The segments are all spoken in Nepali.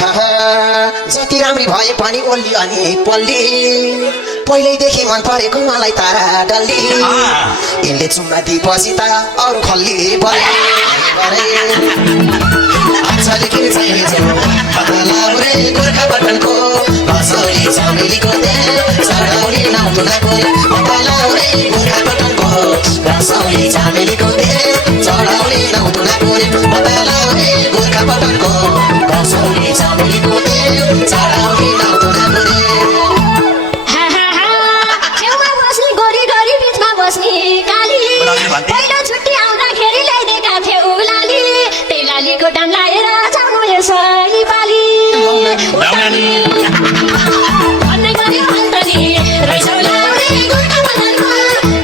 जति राम्री भए पनि ओल्ली अनि पल्ली पहिल्यैदेखि मन परेको मलाई तारा डल्ली यसले चुम्मा दिएपछि त अरू खल्ली गोर्खा पटनको कसौली चमेलीको चढाउने नाउटुनाको गोर्खा पटनको कसौली चमेलीको चढाउने नाउटुनाको गोर्खा पटनको कसौली चमेलीको चढाउने नाउटुनाको छेउमा बस्ने गोरी गोरी बिचमा बस्ने काली पहिलो छुट्टी आउँदाखेरि ल्याइदिएका थियौ लाली त्यही लालीको दाम लाएर जानु यसै पाली भन्दै गऱ्यो अन्तनी रहेछौ लाउरे गोर्खा पटनको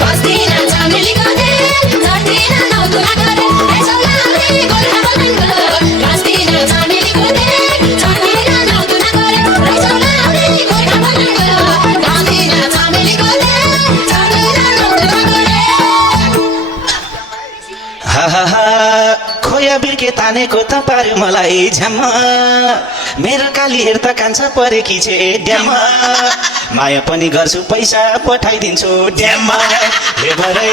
बस्दिन चमेलीको झर्दिन नौतुना गरे रहेछौ लाउरे गोर्खा पटनको बस्दिन चमेलीको झर्दिन नौतुना गरे रहेछौ लाउरे गोर्खा पटनको बस्दिन चमेलीको झर्दिन नौतुना गरे खोया बिर्के तानेको त पार्यो मलाई झ्याम्म मेरो काली हेर्दा कान्छा परेकी छे ड्याम्म माया पनि गर्छु पैसा पठाइदिन्छु ड्याम्म हे भरे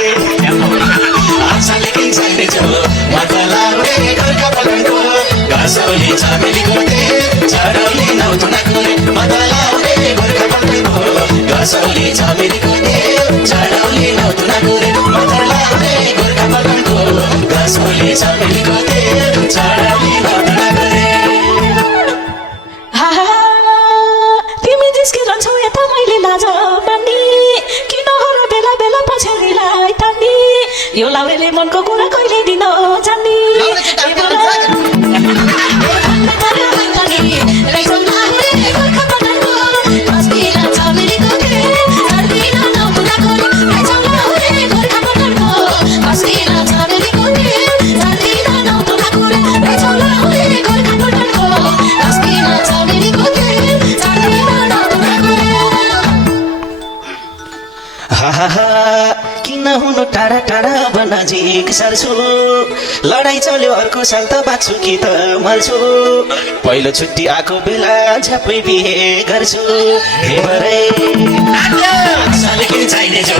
आशाले के चाहिनेछु मतलाउरे गोर्खा पटनको कसौली चमेलीको चढाउने नाउटुनाको मतलाउरे गोर्खा पटनको कसौली चमेलीको चढाउने नाउटुनाको मतलाउरे गोर्खा पटनको कसौली चमेलीको चढाउने नाउटुनाको तिमी जिस्किरहन्छौ यता मैले लाज मान्ने किन हो र बेला बेला पछ्याउनेलाई तान्ने यो लाउरेले मनको कुरा कहिले दिन जान्ने किन हुनु टाढा टाढा अब नजिक सर्छु लडाई चल्यो अर्को साल त बाँच्छु कि त मर्छु पहिलो छुट्टी आएको बेला झ्यापै बिहे गर्छु हे भरे आशाले के चाहिनेछु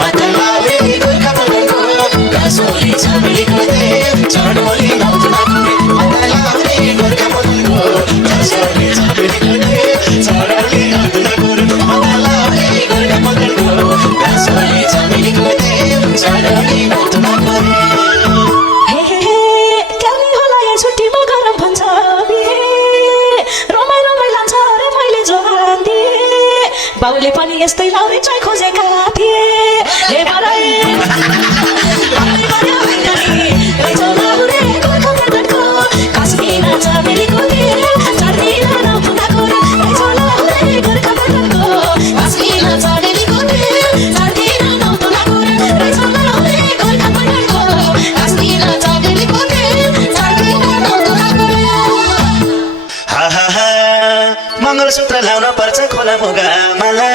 मतलाउरे गोर्खा पटनको कसौली चमेलीको चढाउने नाउटुनाको मतलाउरे गोर्खा पटनको कसौली चमेलीको चढाउने नाउटुनाको मतलाउरे गोर्खा पटनको कसौली चमेलीको चढाउने नाउटुनाको क्याली होला या छुट्टीमा गरम भन्छ बिहे रमाइ रमाइ लान्छ अरे मैले जोहान दिए बाउले पनि यस्तै लाउरे चाहिँ खोजेका थिए हे भरे रहेछौ लाउरे गोर्खा पटनको कसदिन चमेलीको चढ्दिन नाउटुनाको रहेछौ लाउरे गोर्खा पटनको कसदिन चमेलीको चढ्दिन नाउटुनाको रहेछौ लाउरे गोर्खा पटनको कसदिन चमेलीको चढ्दिन नाउटुनाको मङ्गलसूत्र लाउन पर्छ खोला मोगा माला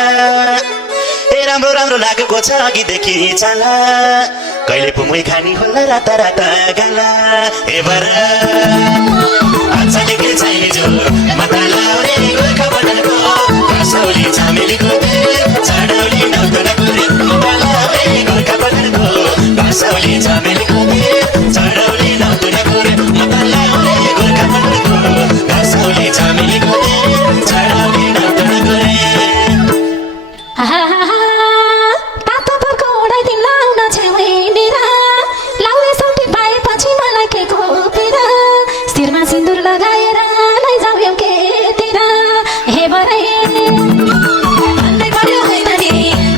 ए राम्रो राम्रो लागेको छ अघिदेखि चाला कहिले पुमै खानी होला राता राता गाला ए भरा आशाले के चाहिनेछु मतलाउरे गोर्खा पटनको कसौली चमेलीको चढाउने नाउटुनाको मतलाउरे गोर्खा पटनको कसौली चमेलीको चढाउने नाउटुनाको मतलाउरे गोर्खा पटनको कसौली चमेलीको चढाउने नाउटुनाको तातो पर्को उडाइदिन लाउन छेउनेर लाउरे सौटी पाएपछि मलाई के खोपेर शिरमा सिन्दुर लगाएर लैजाऊ एउटेतिर हे भरे भन्दै गऱ्यो होइन नि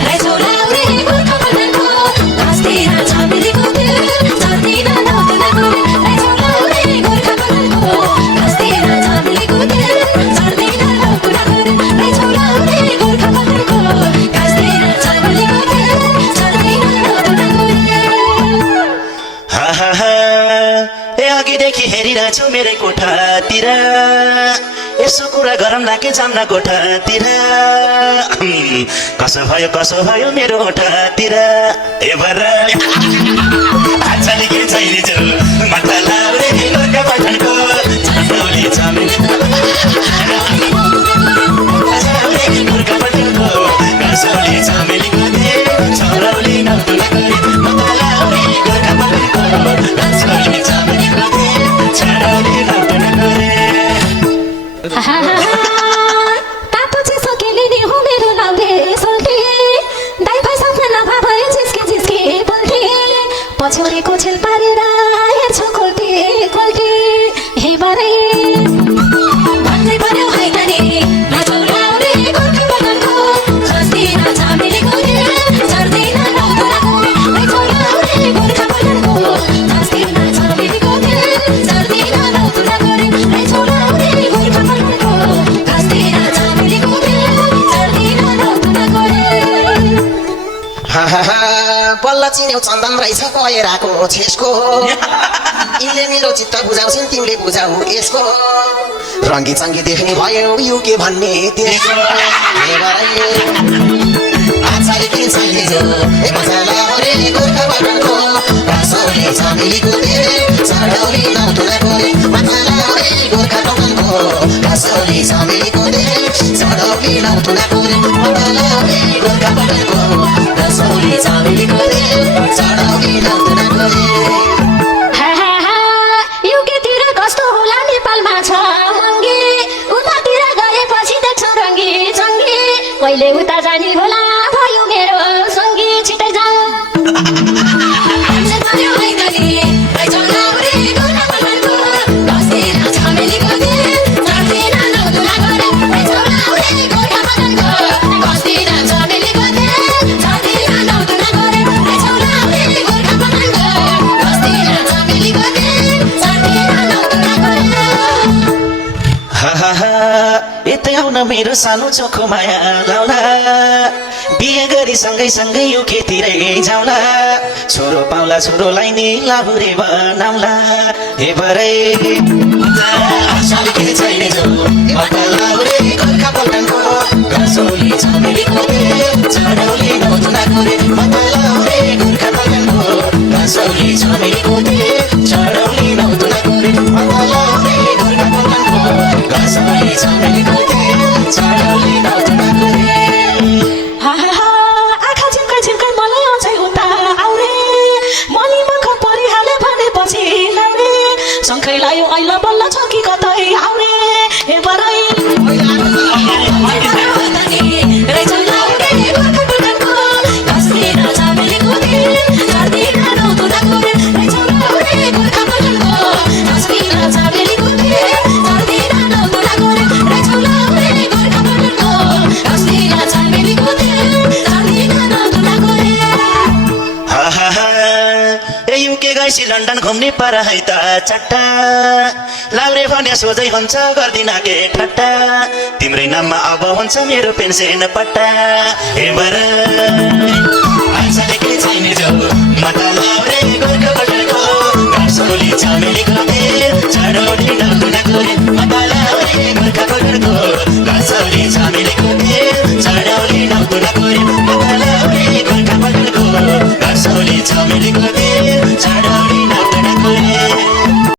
रहेछौ लाउरे गोर्खा पटनको कसदिन चमेलीको चढ्दिन नाउटुनाको रहेछौ लाउरे गोर्खा पटनको कसदिन चमेलीको चढ्दिन नाउटुनाको रहेछौ लाउरे गोर्खा पटनको कसदिन चमेलीको चढ्दिन नाउटुनाको ए अघिदेखि हेरिरहेछु मेरै कोठातिर यसो कुरा गरौँ लागे जाम्ना कोठातिर कसो भयो मेरो ओठातिर ए भरा आशाले के चाहिनेछु मतलाउरे गोर्खा पटनको चढाउने चमेलीको तातो चाहिँ सकेले नि हो मेरो लाउरे सोल्टे दाइ भाइ सपना नभए भए जिस्के जिस्के बोल्थे पछौरेको छेल पारेर हेर्छु कोल्टे कोल्टे हे बारे भन्दै पर्यो होइन नि नाचौ लाउरे गोर्खा बगानको खस्दिन झमेलेको चढ्दैन लाउराको नाचौ लाउरे गोर्खा बगानको खस्दिन झमेलेको चढ्दैन लाउराको नाचौ लाउरे गोर्खा बगानको खस्दिन झमेलेको चढ्दैन लाउराको बल्ल चिन्यौ चन्दन रहेछ गएराको छेसको यिनले मेरो चित्त बुझाउँछन् तिमीले बुझाऊ यसको रङ्गी चङ्गी देख्ने भयो यो के भन्ने देशको आचार्य के छैन जो ए मजाला रे गोर्खा बगानको रसोली झमेलीको चढौली नौतुनाको मजाला रे गोर्खा बगानको रसोली झमेलीको चढौली नौतुनाको मजाला रे गोर्खा बगानको रसोली झमेलीको चढौली नौतुनाको युकेतिर कस्तो होला नेपालमा छ मङ्गे उतातिर गएपछि देख्छौ रङ्गी चङ्गी कहिले उता जाने होला भयो मेरो सङ्गी छिटै जाऊ यतै आउन मेरो सानो चोखो माया लाउला बिहे गरी सँगै सँगै यो खेतिरै जाउला छोरो पाउला छोरोलाई नि लाहुरे बनाउला हे भरै के छैन जो लाहुरे गोर्खा बगानको रसोली झमेलीको चढौली नौतुनाको लाहुरे गोर्खा बगानको रसोली झमेलीको चढौली नौतुनाको लाहुरे गोर्खा बगानको रसोली झमेलीको चढौली नौतुनाको आँखा झिम्काइ झिम्काइ मलाई अझै उता आउने मनी मखर परिहाले भनेपछि लाउने शङ्खै लायो ऐला बल्ल छ कि कतै आउने हे बरै गैसी लन्डन घुम्ने पर है त चट्टा लाउरे भने सोझै हुन्छ गर्दिन के ठट्टा तिम्रै नाममा अब हुन्छ मेरो पेन्सन पट्टा हे बर